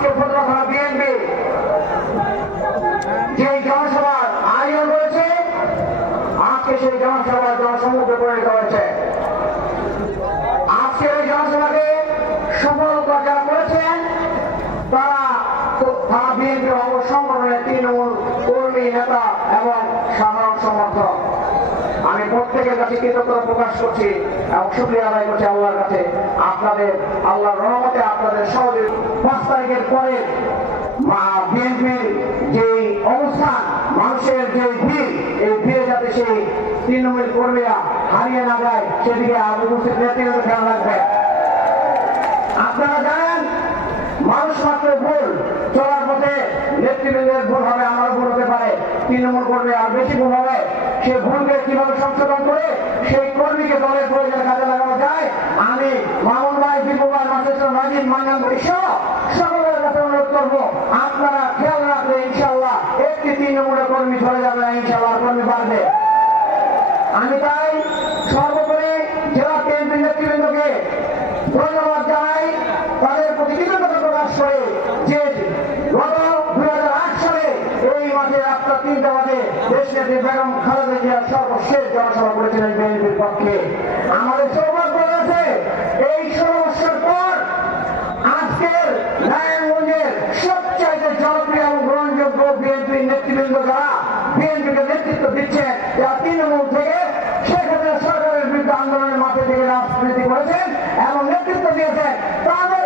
আজকে photographer BNP, যে জনসভার আয়োজন করেছে, আজকে সেই জনসভা জনসমুদ্রে পরিণত হয়েছে। আজকের এই জনসভাকে সফলতা যারা করেছেন, তারা তারা বিএনপির তৃণমূল কর্মী, নেতা এবং সাধারণ সমর্থক। আমি প্রত্যেকের কাছে কৃতজ্ঞতা প্রকাশ করছি এবং শুক্রিয়া আদায় করছি আল্লাহর কাছে। আপনাদের আল্লাহর রহমতে আপনাদের সহজে পাঁচ তারিখের পরে বিএনপির যে অবস্থান, মানুষের যে ভিড়, এই ভিড়ে যাতে সেই তৃণমূল কর্মীরা হারিয়ে না যায়, সেদিকে মুসিদ নেতৃত্ব খেয়াল রাখবে আপনারা জানেন, মানুষ মাত্র ভুল, চলার পথে নেতৃবৃন্দের ভুল হবে, আমার ভুল হতে পারে। তৃণমূল কর্মী আর বেশি ভুল হবে। সে ভুলকে কীভাবে সংশোধন করে, সেই কর্মীকে দলের প্রয়োজনে কাজে লাগানো যায়, আমি মামুন ভাই রাজীব, মান্নান সহ সকলের কাছে অনুরোধ করব, আপনারা খেয়াল রাখলে ইনশাল্লাহ একটি কর্মী চলে যাবে না ইনশাল্লাহ কর্মী বাড়বে। আমি তাই সর্বোপরি জেলা বিএনপি নেতৃবৃন্দকে ধন্যবাদ জানাই, তাদের প্রতি কৃতজ্ঞতা প্রকাশ করে যে তিনটা বাজে দেশ নেত্রী বেগম খালেদা জিয়ার সর্বশেষ জনসভা করেছিলেন বিএনপির পক্ষে, আমাদের সৌভাগ্য রয়েছে এই ষোলো বছর পর আজকের নারায়ণগঞ্জের সবচাইতে জনপ্রিয় এবং গ্রহণযোগ্য বিএনপির নেতৃবৃন্দ যারা বিএনপিকে নেতৃত্ব দিচ্ছেন যারা তৃণমূল থেকে শেখ সরকারের বিরুদ্ধে আন্দোলনের মাঠে থেকে রাজনীতি করেছেন এবং নেতৃত্ব দিয়েছেন। তাদের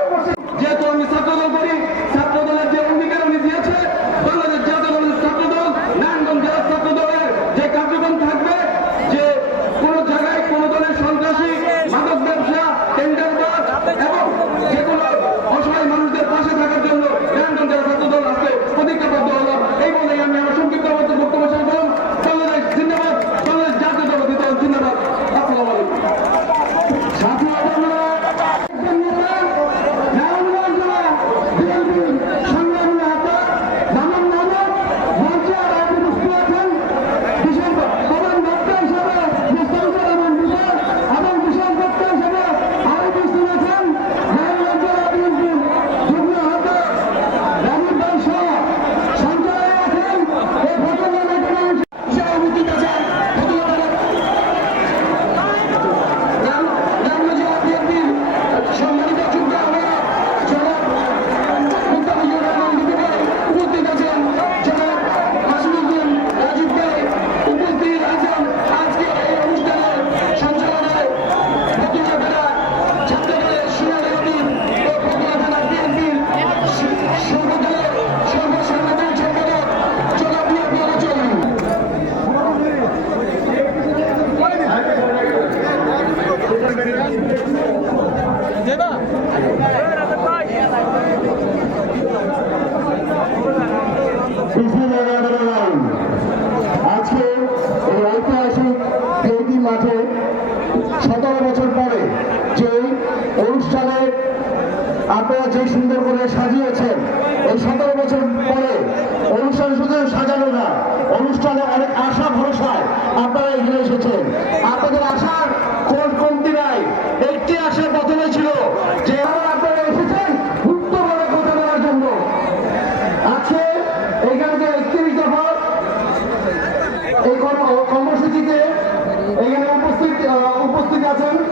আপনারা যে সুন্দর করে সাজিয়েছেন, এই সতেরো বছর পরে অনুষ্ঠান শুধু সাজানো না, অনুষ্ঠানে অনেক আশা ভরসায় আপনারা এগিয়ে এসেছেন। আপনাদের আশার কোন কমতি নাই, একটি আশা প্রথমে ছিল যে আপনারা এসেছেন উত্তরভাবে কথা বলার জন্য। আজকে এখানে একত্রিশ দফা, এই কর্ম- কর্মসূচিতে এখানে উপস্থিত উপস্থিত আছেন